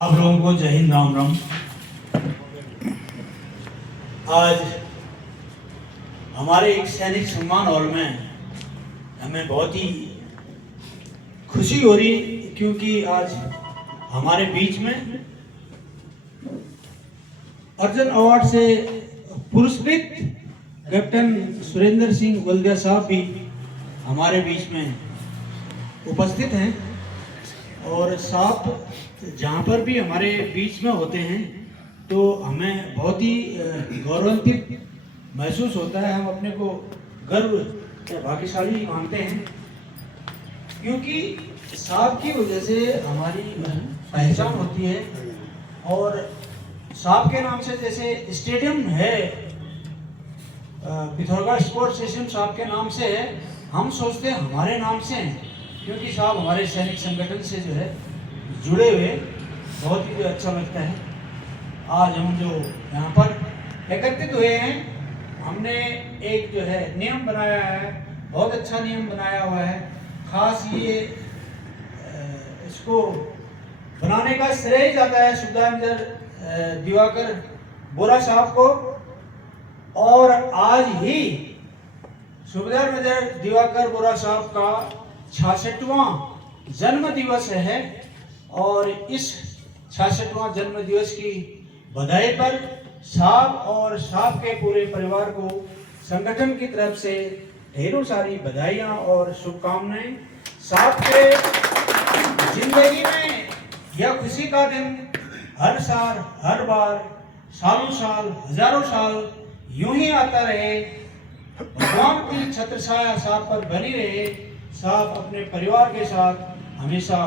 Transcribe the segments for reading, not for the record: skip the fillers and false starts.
आप लोगों को जय हिंद, राम राम। आज हमारे एक सैनिक सम्मान हॉल में हमें बहुत ही खुशी हो रही, क्योंकि आज हमारे बीच में अर्जुन अवार्ड से पुरस्कृत कैप्टन सुरेंद्र सिंह वल्दिया साहब भी हमारे बीच में उपस्थित हैं। और साहब जहाँ पर भी हमारे बीच में होते हैं तो हमें बहुत ही गौरवान्वित महसूस होता है। हम अपने को गर्व या भाग्यशाली मानते हैं, क्योंकि साहब की वजह से हमारी पहचान होती है। और साहब के नाम से जैसे स्टेडियम है, पिथौरागढ़ स्पोर्ट्स स्टेडियम साहब के नाम से है, हम सोचते हैं हमारे नाम से हैं, क्योंकि साहब हमारे सैनिक संगठन से जो है जुड़े हुए बहुत ही अच्छा लगता है। आज हम जो यहाँ पर एकत्रित हुए हैं, हमने एक जो है नियम बनाया है, बहुत अच्छा नियम बनाया हुआ है। खास ये इसको बनाने का श्रेय जाता है सुबेदार दिवाकर बोरा साहब को। और आज ही सुबेदार मेजर दिवाकर बोरा साहब का 66वां जन्म दिवस है। और इस 66वां जन्म दिवस की बधाई पर साहब और साहब के पूरे परिवार को संगठन की तरफ से ढेरों सारी बधाइयां और शुभकामनाएं। साहब के जिंदगी में यह खुशी का दिन हर साल, हर बार, सालों साल, हजारों साल यूं ही आता रहे। भगवान की छत्र छाया साहब पर बनी रहे। साहब अपने परिवार के साथ हमेशा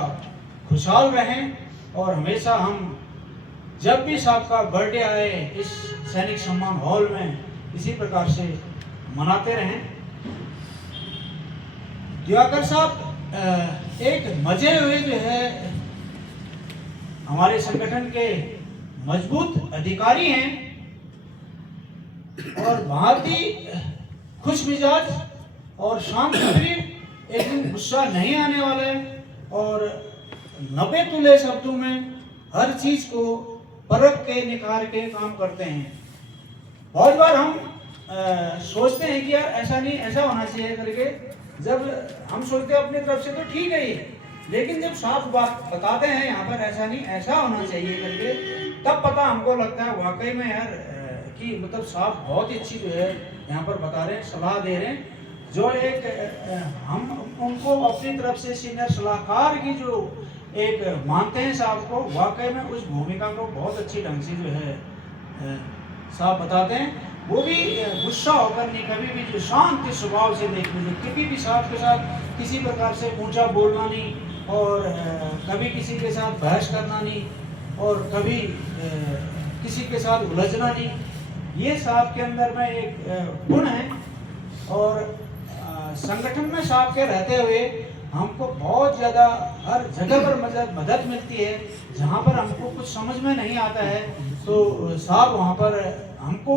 खुशहाल रहें और हमेशा हम जब भी साहब का बर्थडे आए इस सैनिक सम्मान हॉल में इसी प्रकार से मनाते रहें। दिवाकर साहब एक मजे हुए जो है हमारे संगठन के मजबूत अधिकारी हैं और बहुत ही खुश मिजाज और शांत शरीर, एक दिन गुस्सा नहीं आने वाला है। और 90 तुले शब्दों में हर चीज को परख के निखार के काम करते हैं। बहुत बार हम सोचते हैं कि यार ऐसा नहीं, ऐसा होना चाहिए करके। जब हम सोचते हैं अपनी तरफ से तो ठीक है ये, लेकिन जब साफ बात बताते हैं यहाँ पर ऐसा नहीं, ऐसा होना चाहिए करके, तब पता हमको लगता है वाकई में यार कि मतलब साहब बहुत ही अच्छी जो है यहाँ पर बता रहे हैं, सलाह दे रहे हैं। जो एक हम उनको अपनी तरफ से सीनियर सलाहकार की जो एक मानते हैं साहब को, वाकई में उस भूमिका को बहुत अच्छी ढंग से जो है साहब बताते हैं। वो भी गुस्सा होकर नहीं, कभी भी जो शांत स्वभाव से देख लीजिए, कभी भी साहब के साथ किसी प्रकार से ऊंचा बोलना नहीं, और कभी किसी के साथ बहस करना नहीं, और कभी किसी के साथ उलझना नहीं। ये साहब के अंदर में एक गुण है। और संगठन में साहब के रहते हुए हमको बहुत ज़्यादा हर जगह पर मदद मिलती है। जहाँ पर हमको कुछ समझ में नहीं आता है तो साहब वहाँ पर हमको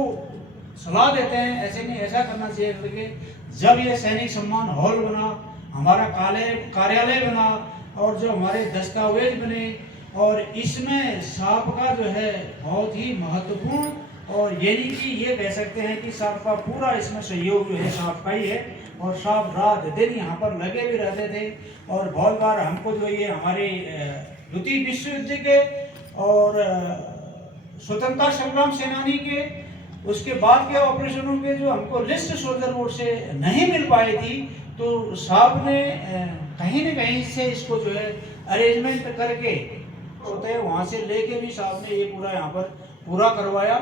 सलाह देते हैं, ऐसे नहीं ऐसा करना चाहिए करके। जब ये सैनिक सम्मान हॉल बना, हमारा कार्यालय बना, और जो हमारे दस्तावेज बने, और इसमें साहब का जो है बहुत ही महत्वपूर्ण, और यानी कि ये कह सकते हैं कि साहब का पूरा इसमें सहयोग जो है साहब का ही है। और साहब रात दिन यहाँ पर लगे भी रहते थे। और बहुत बार हमको जो ये हमारे द्वितीय विश्व युद्ध के और स्वतंत्रता संग्राम सेनानी के उसके बाद के ऑपरेशनों के जो हमको लिस्ट सोल्जर बोर्ड से नहीं मिल पाई थी, तो साहब ने कहीं न कहीं से इसको जो है अरेंजमेंट करके होते हैं वहाँ से लेके भी साहब ने ये पूरा यहाँ पर पूरा करवाया।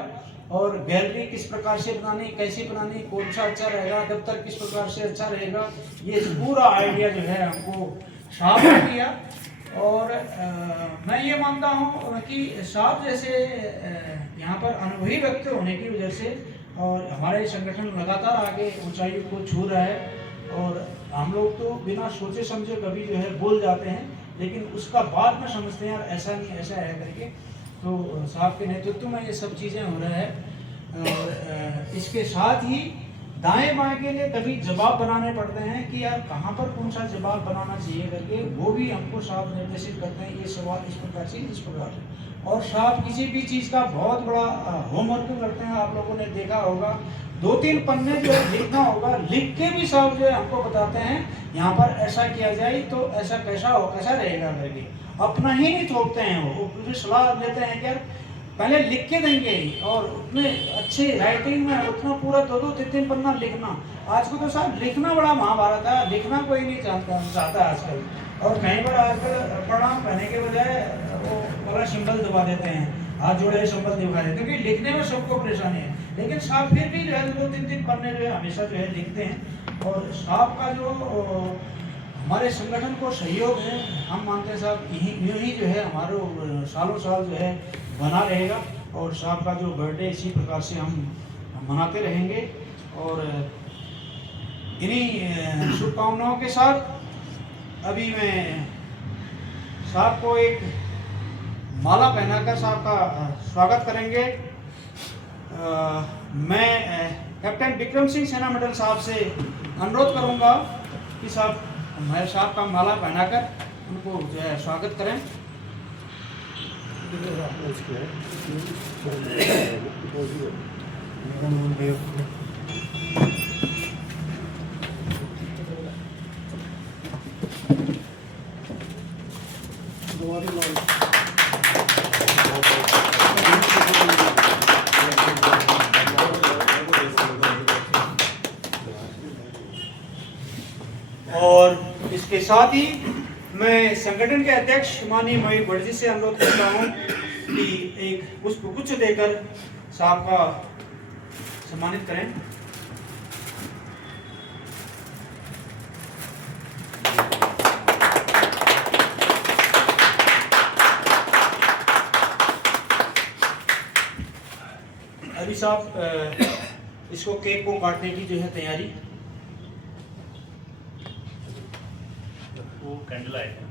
और गैलरी किस प्रकार से बनानी, कैसी बनानी, कौन सा अच्छा रहेगा, दफ्तर किस प्रकार से अच्छा रहेगा, ये पूरा आइडिया जो है हमको साहब ने दिया। और मैं ये मानता हूँ कि साहब जैसे यहाँ पर अनुभवी व्यक्ति होने की वजह से और हमारे संगठन लगातार आगे ऊंचाई को छू रहा है। और हम लोग तो बिना सोचे समझे कभी जो है बोल जाते हैं, लेकिन उसका बाद में समझते हैं यार ऐसा नहीं ऐसा है करके। तो साहब के नेतृत्व में ये सब चीज़ें हो रहा है। और इसके साथ ही दाएं बाएं के लिए कभी जवाब बनाने पड़ते हैं कि यार कहाँ पर कौन सा जवाब बनाना चाहिए करके, वो भी हमको साहब निर्देशित करते हैं, ये सवाल इस प्रकार से, इस प्रकार से। और साहब किसी भी चीज़ का बहुत बड़ा होमवर्क करते हैं, आप लोगों ने देखा होगा 2-3 पन्ने जो लिखना होगा, लिख के भी साहब जो है हमको बताते हैं यहाँ पर ऐसा किया जाए तो ऐसा कैसा हो, कैसा रहेगा करके। अपना ही नहीं थोपते हैं, वो पूरी सलाह देते हैं कि यार पहले लिख के देंगे ही, और उतने अच्छे राइटिंग में उतना पूरा 2-3 पन्ना लिखना। आज को तो साहब लिखना बड़ा महाभारत है, लिखना कोई नहीं चाहता आजकल। और कहीं पर आजकल प्रणाम कहने के बजाय वो वाला सिंबल दबा देते हैं, हाथ जोड़े सिंबल दिखा देते हैं, क्योंकि लिखने में सबको परेशानी है। लेकिन साहब फिर भी जो है 2-3 पन्ने जो है हमेशा जो है लिखते हैं। और साहब का जो हमारे संगठन को सहयोग है, हम मानते हैं साहब यूँ ही जो है हमारे सालों साल जो है बना रहेगा। और साहब का जो बर्थडे इसी प्रकार से हम मनाते रहेंगे। और इन्हीं शुभकामनाओं के साथ अभी मैं साहब को एक माला पहनाकर साहब का स्वागत करेंगे। मैं कैप्टन विक्रम सिंह सेना मेडल साहब से अनुरोध करूंगा कि साहब का माला पहनाकर उनको जो है स्वागत करें। और इसके साथ ही मैं संगठन के अध्यक्ष माननीय मयूर भट्ट जी से अनुरोध करता हूँ कि एक पुष्पगुच्छ देकर साहब का सम्मानित करें। अभी साहब इसको केक को काटने की जो है तैयारी। वो कैंडल आएगा,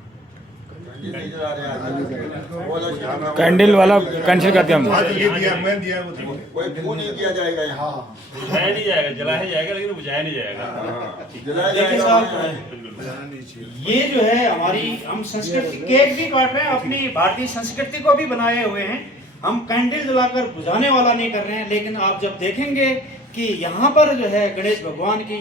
कैंडल वाला कैंसिल करते हम। ये दिया, मैं दिया, वो कोई फूल नहीं किया जाएगा यहाँ। बुझाया नहीं जाएगा, जलाया जाएगा लेकिन बुझाया नहीं जाएगा। जलाया देखिए जाएगा। साहब ये जो है हमारी, हम संस्कृति केक भी काट रहे हैं, अपनी भारतीय संस्कृति को भी बनाए हुए हैं। हम कैंडल जलाकर बुझाने वाला नहीं कर रहे हैं। लेकिन आप जब देखेंगे कि यहाँ पर जो है गणेश भगवान की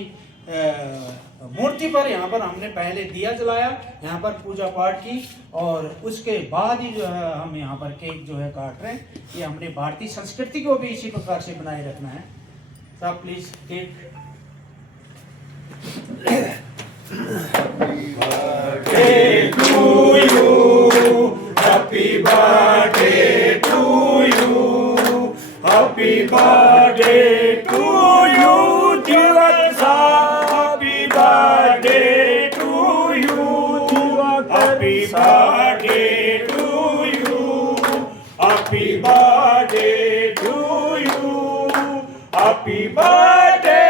मूर्ति पर यहाँ पर हमने पहले दिया जलाया, यहाँ पर पूजा पाठ की, और उसके बाद ही जो है हम यहाँ पर केक जो है काट रहे हैं। ये हमने भारतीय संस्कृति को भी इसी प्रकार से बनाए रखना है। साहब please cake. Happy birthday to you, happy birthday to you Divakar साहब, happy birthday to you, happy birthday to you, happy birthday to you, happy birthday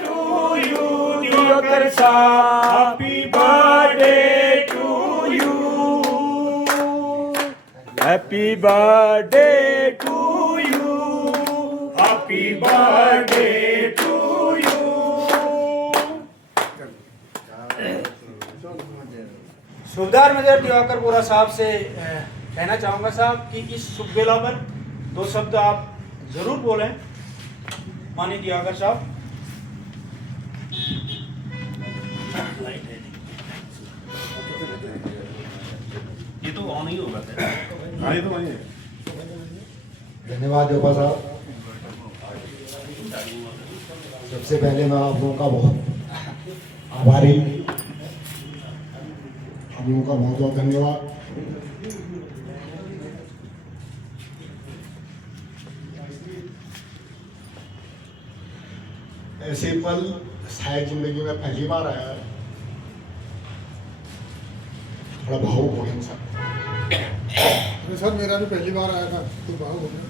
to you Divakar साहब, happy birthday to you, happy birthday to you, happy birthday to you. सूबेदार major Divakar Bora साहब से कहना चाहूँगा साहब कि इस शुभ बेला पर 2 शब्द आप जरूर बोलें। माननीय दिवाकर साहब। ये तो ऑन ही होगा सर। हाँ, ये तो वही है। धन्यवाद देवपा साहब। सबसे पहले मैं आप लोगों का बहुत आभारी, आप लोगों का बहुत बहुत धन्यवाद। ऐसे पल शायद जिंदगी में पहली बार आया है, थोड़ा भावुक हो गया इंसान। सर मेरा भी पहली बार आया था, तो भाव हो गया।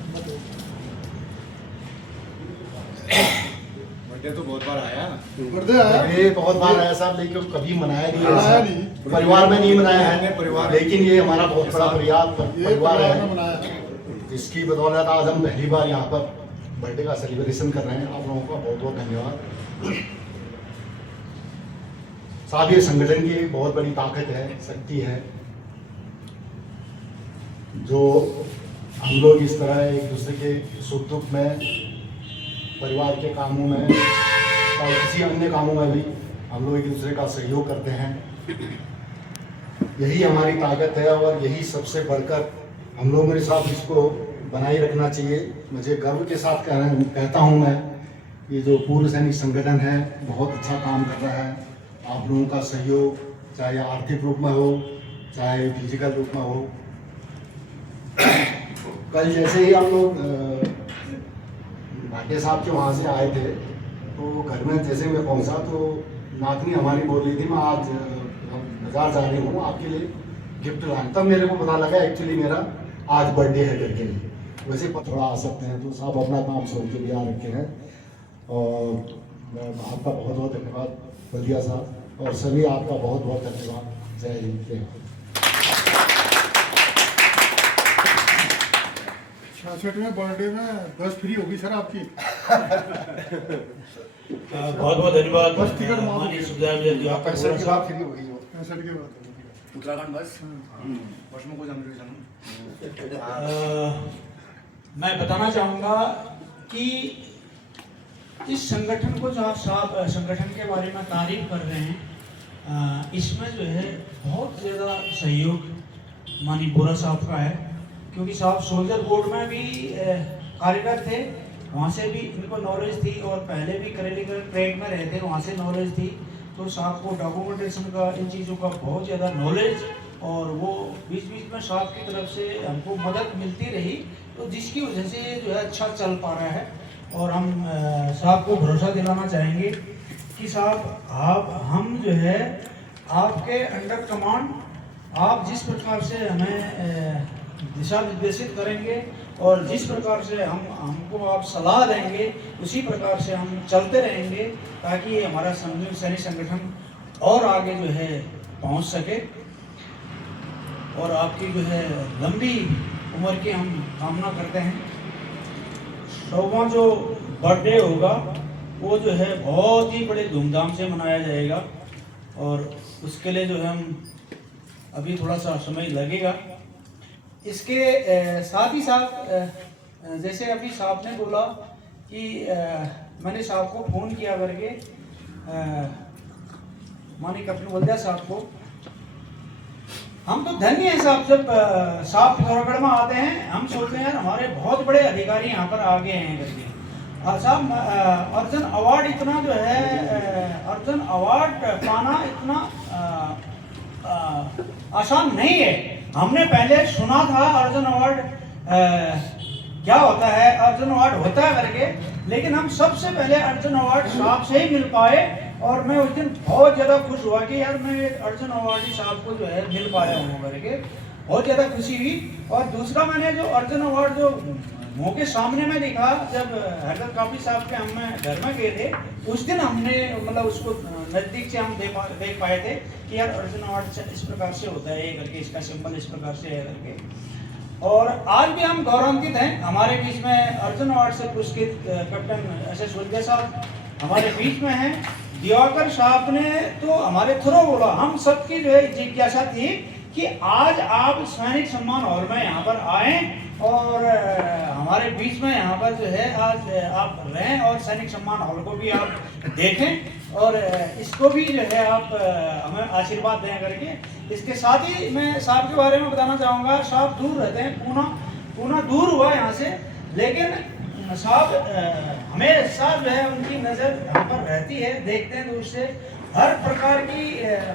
बर्थडे तो बहुत बार आया, बर्थडे आया, ये बहुत बार आया साहब, लेकिन कभी मनाया नहीं है मनाया साहब। नहीं। परिवार में नहीं मनाया है परिवार, लेकिन ये हमारा बहुत बड़ा ये परिवार परिवार में है, मनाया। जिसकी बदौलत आज हम पहली बार यहाँ पर बर्थडे का सेलिब्रेशन कर रहे हैं। आप लोगों का बहुत बहुत धन्यवाद। साहब, ये संगठन की बहुत बड़ी ताकत है, शक्ति है, जो हम लोग इस तरह एक दूसरे के सुख दुख में, परिवार के कामों में और किसी अन्य कामों में भी हम लोग एक दूसरे का सहयोग करते हैं। यही हमारी ताकत है और यही सबसे बढ़कर हम लोगों के साथ इसको बनाए रखना चाहिए। मुझे गर्व के साथ कहता हूँ मैं, ये जो पूर्व सैनिक संगठन है बहुत अच्छा काम कर रहा है। आप लोगों का सहयोग, चाहे आर्थिक रूप में हो चाहे फिजिकल रूप में हो। कल जैसे ही हम लोग भाटिया साहब के वहाँ से आए थे, तो घर में जैसे मैं पहुँचा तो नातनी हमारी बोल रही थी, मैं आज बाजार जा रही हूँ, आपके लिए गिफ्ट लाया। तब मेरे को पता लगा एक्चुअली मेरा आज बर्थडे है करके। वैसे थोड़ा आ सकते हैं तो साहब अपना काम छोड़ के भी आ रखे हैं। और मैं आपका बहुत बहुत धन्यवाद बलिया साहब, और सभी आपका बहुत बहुत धन्यवाद। जय हिंद, जय भारत। 66वें बर्थडे में बस फ्री होगी सर आपकी। बहुत बहुत धन्यवाद। बस टिकट माफ माननीय सुखदेव जी, होगी। आपका 65 के बाद फ्री होगी वो। 65 के बाद होगी। उत्तराखंड बस वर्ष में को जानकारी मैं बताना चाहूँगा कि इस संगठन को जो आप साहब संगठन के बारे में तारीफ कर रहे हैं, इसमें जो है बहुत ज़्यादा सहयोग माननीय बोरा साहब का है, क्योंकि साहब सोल्जर बोर्ड में भी कार्यरत थे, वहाँ से भी इनको नॉलेज थी, और पहले भी क्लिनिकल ट्रेड में रहते वहाँ से नॉलेज थी। तो साहब को डॉक्यूमेंटेशन का, इन चीज़ों का बहुत ज़्यादा नॉलेज, और वो बीच बीच में साहब की तरफ से हमको मदद मिलती रही, तो जिसकी वजह से ये जो है अच्छा चल पा रहा है। और हम साहब को भरोसा दिलाना चाहेंगे कि साहब हम जो है आपके अंडर कमांड, आप जिस प्रकार से हमें दिशा निर्देशित करेंगे और जिस प्रकार से हमको आप सलाह देंगे, उसी प्रकार से हम चलते रहेंगे, ताकि ये हमारा सैनिक संगठन और आगे जो है पहुंच सके, और आपकी जो है लंबी उम्र की हम कामना करते हैं। 100वां जो बर्थडे होगा वो जो है बहुत ही बड़े धूमधाम से मनाया जाएगा, और उसके लिए जो है हम अभी थोड़ा सा समय लगेगा। इसके साथ ही साथ जैसे अभी साहब ने बोला कि मैंने साहब को फ़ोन किया करके, माननीय कैप्टन बलिया साहब को, हम तो धन्य हैं साहब, जब साहब पिथौरागढ़ में आते हैं हम सोचते हैं यार हमारे बहुत बड़े अधिकारी यहाँ पर आ गए हैं करके। साहब अर्जुन अवार्ड इतना जो है, अर्जुन अवार्ड पाना इतना आसान नहीं है। हमने पहले सुना था अर्जुन अवार्ड क्या होता है, अर्जुन अवार्ड होता है करके, लेकिन हम सबसे पहले अर्जुन अवार्ड साहब से ही मिल पाए, और मैं उस दिन बहुत ज़्यादा खुश हुआ कि यार मैं अर्जुन अवार्डी साहब को जो है मिल पाया हूँ करके, बहुत ज़्यादा खुशी हुई। और दूसरा, मैंने जो अर्जुन अवार्ड जो मुँह के सामने में देखा, जब हैदर काफी साहब के हम घर में गए थे, उस दिन हमने मतलब उसको नज़दीक से हम देख पाए थे कि यार अर्जुन अवार्ड इस प्रकार से होता है करके, इसका सिंबल इस प्रकार से है करके। और आज भी हम गौरवान्वित हैं, हमारे बीच में अर्जुन अवार्ड से पुरस्कृत कैप्टन SS बलिया साहब हमारे बीच में हैं। दिवाकर साहब ने तो हमारे थ्रू बोला, हम सबकी जो है जिज्ञासा थी कि आज आप सैनिक सम्मान हॉल में यहाँ पर आए और हमारे बीच में यहाँ पर जो है आज आप रहें और सैनिक सम्मान हॉल को भी आप देखें और इसको भी जो है आप हमें आशीर्वाद दें करके। इसके साथ ही मैं साहब के बारे में बताना चाहूँगा, साहब दूर रहते हैं, पूना दूर हुआ यहाँ से, लेकिन साहब हमेशा जो है उनकी नज़र यहाँ पर रहती है, देखते हैं दूर से, हर प्रकार की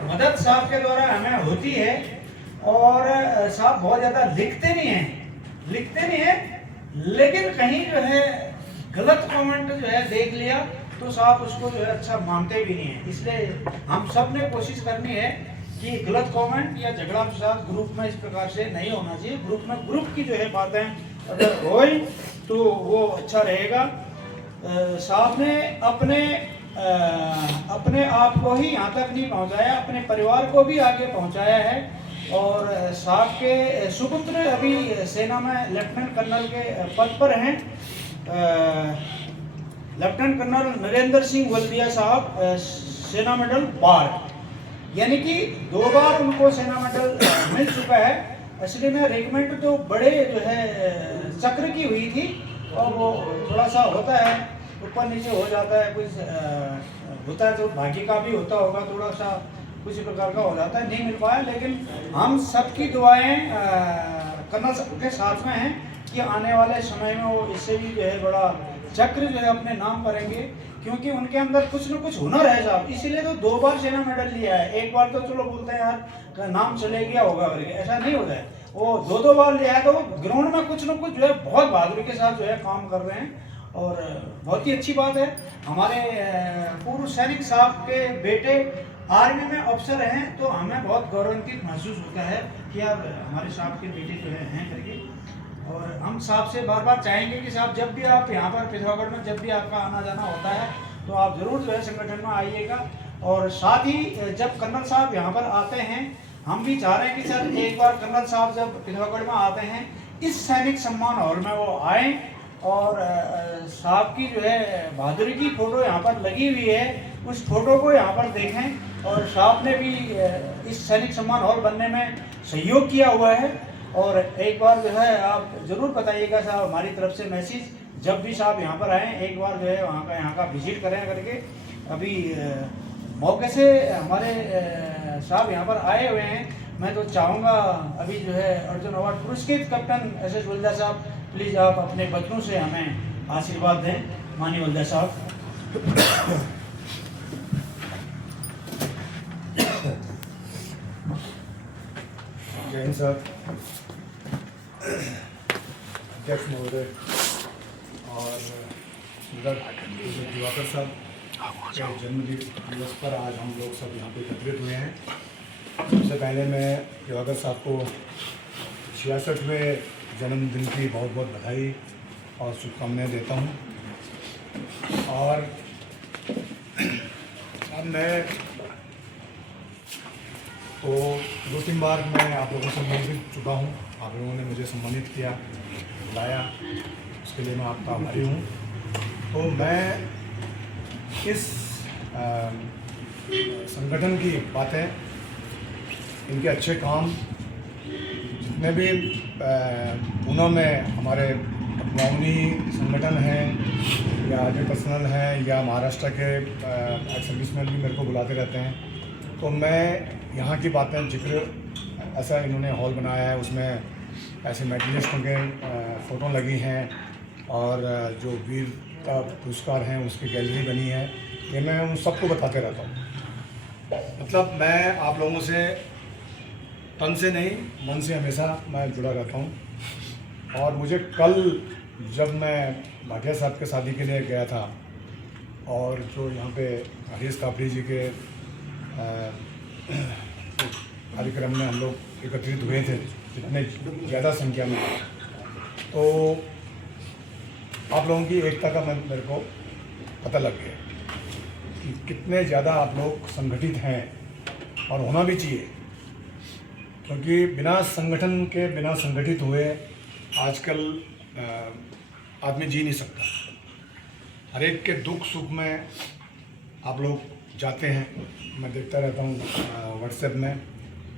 मदद साहब के द्वारा हमें होती है। और साहब बहुत ज़्यादा लिखते नहीं हैं, लेकिन कहीं जो है गलत कमेंट जो है देख लिया तो साहब उसको जो है अच्छा मानते भी नहीं है। इसलिए हम सब ने कोशिश करनी है कि गलत कमेंट या झगड़ा फसाद ग्रुप में इस प्रकार से नहीं होना चाहिए। ग्रुप की जो है बातें अगर होए तो वो अच्छा रहेगा। साहब ने अपने आप को ही यहाँ तक नहीं पहुँचाया, अपने परिवार को भी आगे पहुँचाया है। और साहब के सुपुत्र अभी सेना में लेफ्टिनेंट कर्नल के पद पर हैं लेफ्टिनेंट कर्नल नरेंद्र सिंह वल्दिया साहब, सेना मेडल बार, यानी कि 2 बार उनको सेना मेडल मिल चुका है। असली में रेगमेंट तो बड़े जो है चक्र की हुई थी, और वो थोड़ा सा होता है, ऊपर नीचे हो जाता है, कुछ होता है तो भाग्य का भी होता होगा, थोड़ा सा कुछ प्रकार का हो जाता है, नहीं मिल पाया। लेकिन हम सबकी दुआएं कर्नल साहब के साथ में हैं कि आने वाले समय में वो इससे भी जो है बड़ा चक्र जो है अपने नाम करेंगे, क्योंकि उनके अंदर कुछ न कुछ हुनर है साहब, इसीलिए तो 2 बार सेना मेडल लिया है। एक बार तो चलो बोलते हैं यार नाम चले गया होगा करके, ऐसा नहीं होता है। वो 2 बार लिया है, तो वो ग्राउंड में कुछ न कुछ जो है बहुत बहादुरी के साथ जो है काम कर रहे हैं, और बहुत ही अच्छी बात है। हमारे पूर्व सैनिक साहब के बेटे आर्मी में अफसर हैं, तो हमें बहुत गौरवान्वित महसूस होता है कि यार हमारे साहब के बेटे जो हैं करके। और हम साहब से बार बार चाहेंगे कि साहब जब भी आप यहाँ पर पिथौरागढ़ में जब भी आपका आना जाना होता है, तो आप ज़रूर जो है संगठन में आइएगा। और साथ ही जब कर्नल साहब यहाँ पर आते हैं, हम भी चाह रहे हैं कि सर एक बार कर्नल साहब जब पिथौरागढ़ में आते हैं, इस सैनिक सम्मान हॉल में वो आएँ, और साहब की जो है बहादुरी की फ़ोटो यहाँ पर लगी हुई है, उस फोटो को यहाँ पर देखें। और साहब ने भी इस सैनिक सम्मान हॉल बनने में सहयोग किया हुआ है। और एक बार जो है आप ज़रूर बताइएगा साहब, हमारी तरफ से मैसेज, जब भी साहब यहाँ पर आएँ एक बार जो है यहाँ का विजिट करें करके। अभी मौके से हमारे साहब यहाँ पर आए हुए हैं, मैं तो चाहूँगा अभी जो है अर्जुन अवार्ड पुरस्कृत कैप्टन SS वल्दिया साहब, प्लीज़ आप अपने बच्चों से हमें आशीर्वाद दें। माननीय वल्दिया साहब। जय हिंद सर, अध्यक्ष महोदय और दिवाकर साहब के जन्मदिवस पर आज हम लोग सब यहाँ पे एकत्रित हुए हैं। सबसे पहले मैं दिवाकर साहब को 66वें जन्मदिन की बहुत बहुत बधाई और शुभकामनाएं देता हूँ। और अब मैं तो 2-3 बार मैं आप लोगों से मिल चुका हूँ, आप लोगों ने मुझे सम्मानित किया, बुलाया, उसके लिए मैं आपका आभारी हूँ। तो मैं इस संगठन की बातें, इनके अच्छे काम, जितने भी पूना में हमारे अपनावनी संगठन हैं या आगे पर्सनल हैं या महाराष्ट्र के एक्स सर्विसमैन भी मेरे को बुलाते रहते हैं, तो मैं यहाँ की बातें जिक्र, ऐसा इन्होंने हॉल बनाया है, उसमें ऐसे मेडलिस्टों के फ़ोटो लगी हैं और जो वीर का पुरस्कार हैं उसकी गैलरी बनी है, ये मैं उन सबको बताते रहता हूँ। मतलब मैं आप लोगों से तन से नहीं, मन से हमेशा मैं जुड़ा रहता हूँ। और मुझे कल जब मैं भाटिया साहब के शादी के लिए गया था, और जो यहाँ पे हरीश कापड़ी जी के कार्यक्रम में हम लोग एकत्रित हुए थे, जितने ज़्यादा संख्या में, तो आप लोगों की एकता का मेरे को पता लग गया कि कितने ज़्यादा आप लोग संगठित हैं, और होना भी चाहिए, क्योंकि बिना संगठन के, बिना संगठित हुए आजकल आदमी जी नहीं सकता। हर एक के दुख सुख में आप लोग जाते हैं, मैं देखता रहता हूँ व्हाट्सएप में,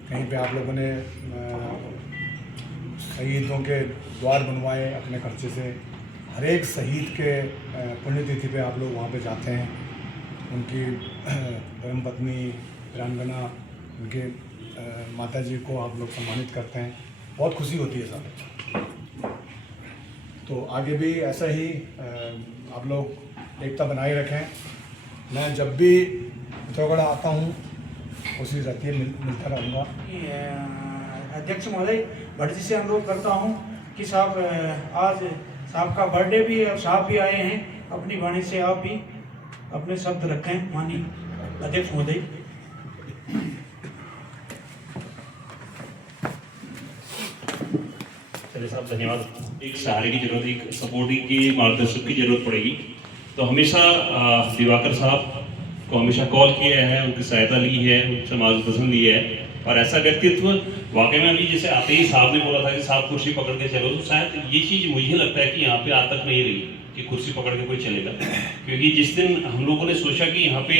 कहीं पे आप लोगों ने शहीदों के द्वार बनवाए अपने खर्चे से। हर एक शहीद के पुण्यतिथि पे आप लोग वहाँ पे जाते हैं, उनकी धर्मपत्नी वीरांगना, उनके माता जी को आप लोग सम्मानित करते हैं, बहुत खुशी होती है साहब। तो आगे भी ऐसा ही आप लोग एकता बनाए रखें। मैं जब भी पिथौरागढ़ आता हूँ कोशिश रहती है मिलता रहूँगा। अध्यक्ष महोदय, भट्ट जी से अनुरोध करता हूँ कि साहब आज साहब का बर्थडे भी है और साहब भी आए हैं, अपनी वाणी से आप भी अपने शब्द रखें। माननीय अध्यक्ष महोदय। चलिए साहब, धन्यवाद। एक सहारे की जरूरत, एक सपोर्टिंग की, मार्गदर्शक की जरूरत पड़ेगी, तो हमेशा दिवाकर साहब को हमेशा कॉल किया है, उनकी सहायता ली है, उनसे मार्गदर्शन लिया है। और ऐसा व्यक्तित्व वाकई में, अभी जैसे आते ही साहब ने बोला था कि साहब कुर्सी पकड़ के चलो, तो शायद ये चीज़ मुझे लगता है कि यहाँ पे आज तक नहीं रही। कि कुर्सी पकड़ के कोई चलेगा, क्योंकि जिस दिन हम लोगों ने सोचा कि यहाँ पे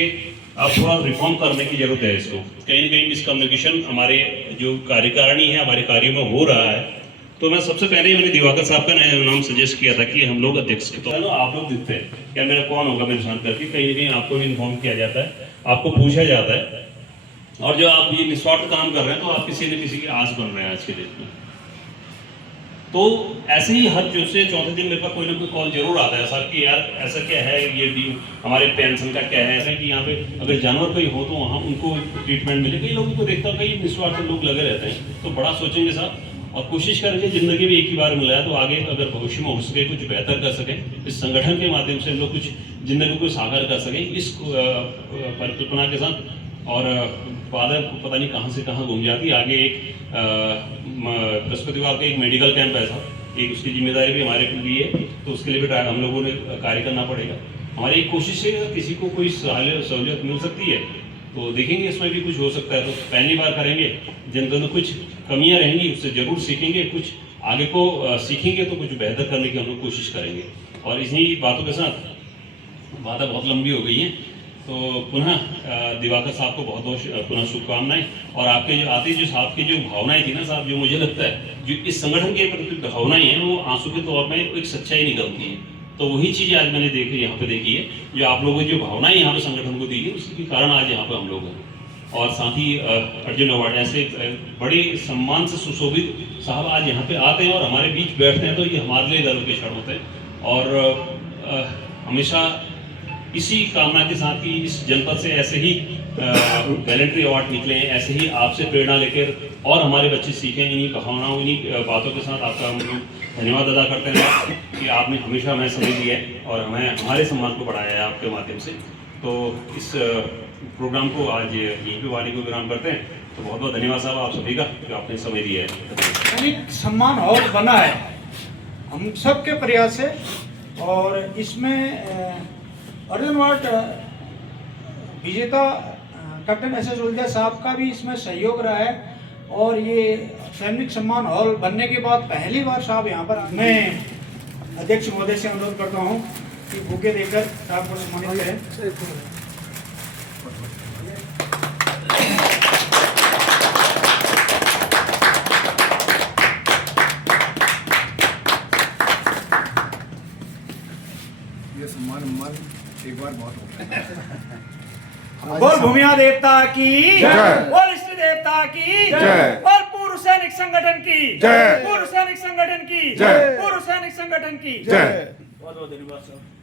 अब थोड़ा रिफॉर्म करने की जरूरत है, इसको कहीं ना कहीं मिसकम्युनिकेशन हमारे जो कार्यकारिणी है हमारे कार्यों में हो रहा है, तो मैं सबसे पहले मैंने दिवाकर साहब का नाम सजेस्ट किया था कि हम लोग अध्यक्ष के तौर पर आप लोग दिखते हैं क्या मेरा कौन होगा मेरे साथ करके, कहीं ना कहीं आपको भी इन्फॉर्म किया जाता है, आपको पूछा जाता है, और जो आप ये निस्वार्थ काम कर रहे हैं तो आप किसी न किसी की आस बन रहे हैं आज के डेट में। तो ऐसे ही हर दूसरे चौथे दिन मेरे पास कोई ना कोई कॉल जरूर आता है साहब कि यार ऐसा क्या है, ये हमारे पेंशन का क्या है, ऐसा कि यहाँ पे अगर जानवर कोई हो तो वहाँ उनको ट्रीटमेंट मिले। कई लोगों को देखता हूँ कई निस्वार्थ लोग लगे रहते हैं, तो बड़ा सोचेंगे साहब और कोशिश करेंगे जिंदगी में एक ही बार मिला है, तो आगे अगर भविष्य में हो सके कुछ बेहतर कर सकें, इस संगठन के माध्यम से हम लोग कुछ जिंदगी को साकार कर सकें इस परिकल्पना के साथ। और बादल पता नहीं कहाँ से कहाँ घूम जाती, आगे एक बृहस्पतिवार को एक मेडिकल कैंप है साहब, एक उसकी जिम्मेदारी भी हमारे लिए है, तो उसके लिए भी हम लोगों ने कार्य करना पड़ेगा। हमारी एक कोशिश है किसी को कोई सहूलियत मिल सकती है तो देखेंगे इसमें भी कुछ हो सकता है, तो पहली बार करेंगे, जिनके अंदर कुछ कमियां रहेंगी उससे जरूर सीखेंगे, कुछ आगे को सीखेंगे तो कुछ बेहतर करने की हम लोग कोशिश करेंगे। और इन्हीं बातों के साथ बातें बहुत लंबी हो गई हैं, तो पुनः दिवाकर साहब को बहुत बहुत पुनः शुभकामनाएं। और आपके जो आते जो साहब की जो भावनाएं थी ना साहब, जो मुझे लगता है जो इस संगठन के प्रति भावनाएं हैं वो आंसू के तौर में एक सच्चाई निकलती है, तो वही चीज़ आज मैंने देखी यहाँ पे देखी है, जो आप लोगों की जो भावनाएं यहाँ पे संगठन को दी है उसके कारण आज यहाँ पे हम लोग हैं। और साथ ही अर्जुन अवार्ड ऐसे बड़े सम्मान से सुशोभित साहब आज यहाँ पे आते हैं और हमारे बीच बैठते हैं, तो ये हमारे लिए गर्व के क्षण होते हैं। और हमेशा इसी कामना के साथ कि इस जनपद से ऐसे ही गैलेंट्री अवार्ड निकले, ऐसे ही आपसे प्रेरणा लेकर और हमारे बच्चे सीखें, इन्हीं भावनाओं इन्हीं बातों के साथ आपका हम लोग धन्यवाद अदा करते हैं कि आपने हमेशा हमें समय दिया है और हमें हमारे सम्मान को बढ़ाया है आपके माध्यम से। तो इस प्रोग्राम को आज यहीं पे वाणी को विराम करते हैं। तो बहुत बहुत धन्यवाद साहब आप सभी का जो आपने समय दिया है। एक सम्मान हॉल बना है हम सबके प्रयास से, और इसमें अर्जुन अवार्ड विजेता कैप्टन एस.एस. उल्दा साहब का भी इसमें सहयोग रहा है। और ये सैनिक सम्मान हॉल बनने के बाद पहली बार साहब यहाँ पर, मैं अध्यक्ष महोदय से अनुरोध करता हूँ कि बुके देकर साहब को सम्मानित करें। ये सम्मान एक बार बहुत हो गया। बोल भूमिया देवता की जय। बोल इष्ट देवता की जय। बोल पूर्व सैनिक संगठन की जय। पूर्व सैनिक संगठन की जय। पूर्व सैनिक संगठन की जय। बहुत बहुत धन्यवाद साहब।